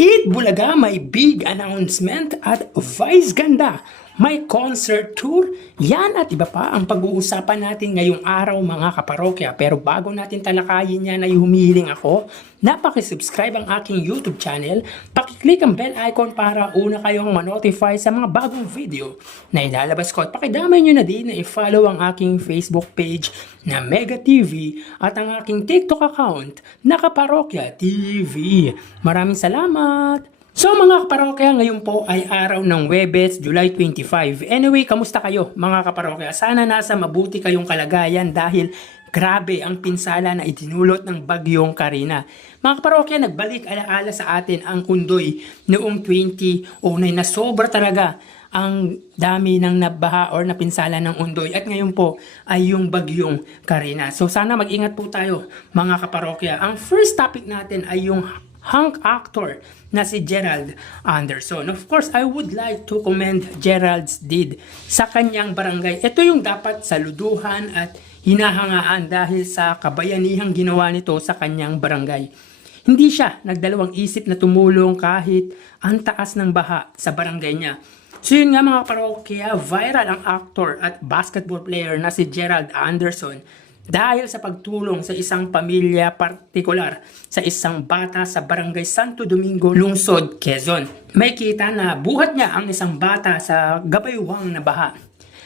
Eat Bulaga may big announcement at Vice Ganda may concert tour. Yan at iba pa ang pag-uusapan natin ngayong araw mga kaparokya. Pero bago natin talakayin yan ay humihiling ako na pakisubscribe ang aking YouTube channel, pakiclick ang bell icon para una kayong manotify sa mga bagong video na ilalabas ko. At pakidamay nyo na din na i-follow ang aking Facebook page na Mega TV at ang aking TikTok account na Kaparokya TV. Maraming salamat! So mga kaparokya, ngayon po ay araw ng Huwebes, July 25. Anyway, kamusta kayo mga kaparokya? Sana nasa mabuti kayong kalagayan dahil grabe ang pinsala na idinulot ng bagyong Karina. Mga kaparokya, nagbalik alaala sa atin ang Undoy noong 2009 na sobra talaga ang dami ng nabaha or napinsala ng Undoy. At ngayon po ay yung bagyong Karina. So sana mag-ingat po tayo mga kaparokya. Ang first topic natin ay yung hunk actor na si Gerald Anderson. Of course, I would like to commend Gerald's deed sa kanyang barangay. Ito yung dapat saluduhan at hinahangaan dahil sa kabayanihang ginawa nito sa kanyang barangay. Hindi siya nagdalawang isip na tumulong kahit ang taas ng baha sa barangay niya. So yun nga mga parokya, viral ang actor at basketball player na si Gerald Anderson dahil sa pagtulong sa isang pamilya partikular sa isang bata sa Barangay Santo Domingo, Lungsod, Quezon. May kita na buhat niya ang isang bata sa gabaywang na baha.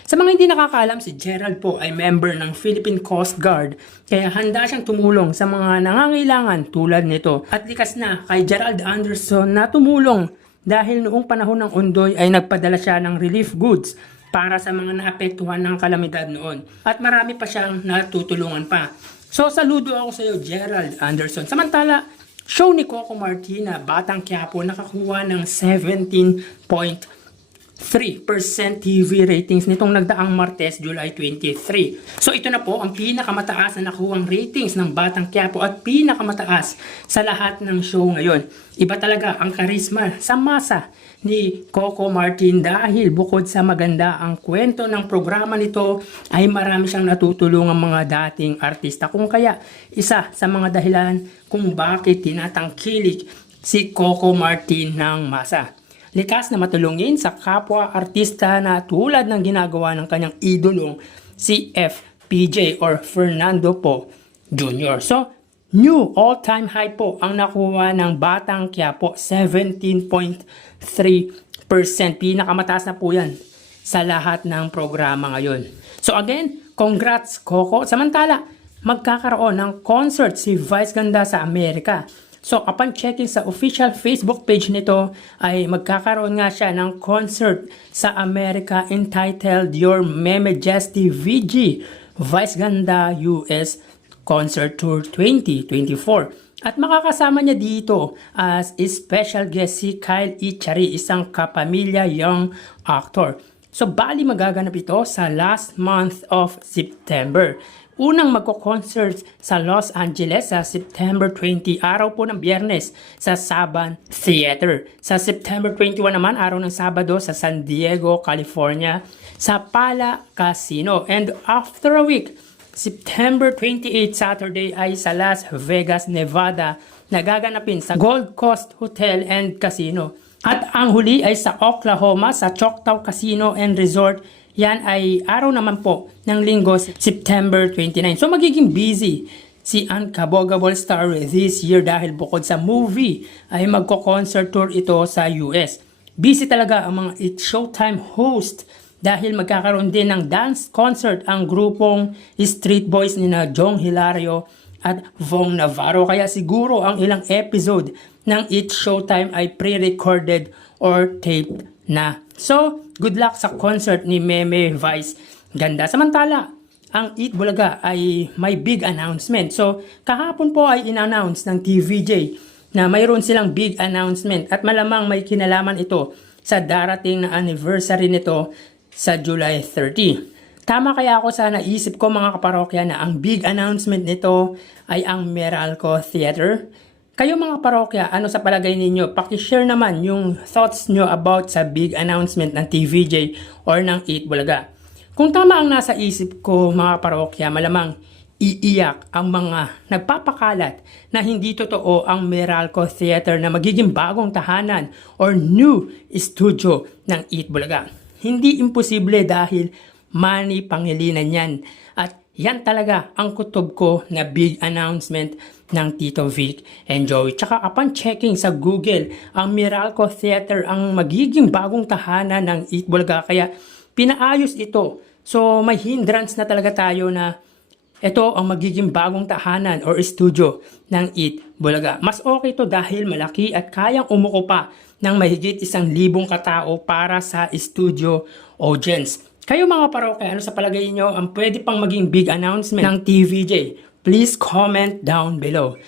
Sa mga hindi nakakaalam, si Gerald po ay member ng Philippine Coast Guard kaya handa siyang tumulong sa mga nangangailangan tulad nito. At likas na kay Gerald Anderson na tumulong dahil noong panahon ng Undoy ay nagpadala siya ng relief goods para sa mga naapektuhan ng kalamidad noon. At marami pa siyang natutulungan pa. So saludo ako sa iyo, Gerald Anderson. Samantala, show ni Coco Martina, Batang Quiapo, nakakuha ng 17.3% TV ratings nitong nagdaang Martes, July 23. So ito na po ang pinakamataas na nakuhang ratings ng Batang Quiapo at pinakamataas sa lahat ng show ngayon. Iba talaga ang karisma sa masa ni Coco Martin dahil bukod sa maganda ang kwento ng programa nito ay marami siyang natutulungan mga dating artista. Kung kaya isa sa mga dahilan kung bakit tinatangkilik si Coco Martin ng masa. Likas na matulungin sa kapwa artista na tulad ng ginagawa ng kanyang idolong si FPJ or Fernando Po Jr. So, new all-time high po ang nakuha ng Batang Quiapo, 17.3%. Pinakamataas na po yan sa lahat ng programa ngayon. So again, congrats Coco. Samantala, magkakaroon ng concert si Vice Ganda sa Amerika. So upon checking sa official Facebook page nito, ay magkakaroon nga siya ng concert sa Amerika entitled Your Majesty VG Vice Ganda US Concert Tour 2024. At makakasama niya dito as special guest si Kyle Echari, isang kapamilya young actor. So bali magaganap ito sa last month of September. Unang magko-concert sa Los Angeles sa September 20, araw po ng Biyernes sa Saban Theater. Sa September 21 naman, araw ng Sabado sa San Diego, California sa Pala Casino. And after a week, September 28, Saturday ay sa Las Vegas, Nevada, nagaganapin sa Gold Coast Hotel and Casino. At ang huli ay sa Oklahoma, sa Choctaw Casino and Resort. Yan ay araw naman po ng Linggo, September 29. So magiging busy si Unbogable Star this year dahil bukod sa movie ay magko-concert tour ito sa US. Busy talaga ang mga It's Showtime host dahil magkakaroon din ng dance concert ang grupong Street Boys ni na Jong Hilario at Vong Navarro. Kaya siguro ang ilang episode ng It's Showtime ay pre-recorded or taped na. So, good luck sa concert ni Meme Vice Ganda. Samantala, ang Eat Bulaga ay may big announcement. So, kahapon po ay in-announce ng TVJ na mayroon silang big announcement at malamang may kinalaman ito sa darating na anniversary nito sa July 30. Tama kaya ako sa naisip ko mga kaparokya na ang big announcement nito ay ang Meralco Theater. Kayo mga parokya, ano sa palagay ninyo? Paki-share naman yung thoughts nyo about sa big announcement ng TVJ or ng Eat Bulaga. Kung tama ang nasa isip ko mga parokya, malamang iiyak ang mga nagpapakalat na hindi totoo ang Meralco Theater na magiging bagong tahanan or new studio ng Eat Bulaga. Hindi imposible dahil Manny Pangilinan yan. At yan talaga ang kutob ko na big announcement ng Tito Vic and Joey. Tsaka upon checking sa Google, ang Meralco Theater ang magiging bagong tahanan ng Eat Bulaga. Kaya pinaayos ito. So may hindrance na talaga tayo na ito ang magiging bagong tahanan or studio ng Eat Bulaga. Mas okay to dahil malaki at kayang umuko pa ng mahigit 1,000 katao para sa studio audience. Kayo mga parokya, ano sa palagay nyo ang pwede pang maging big announcement ng TVJ? Please comment down below.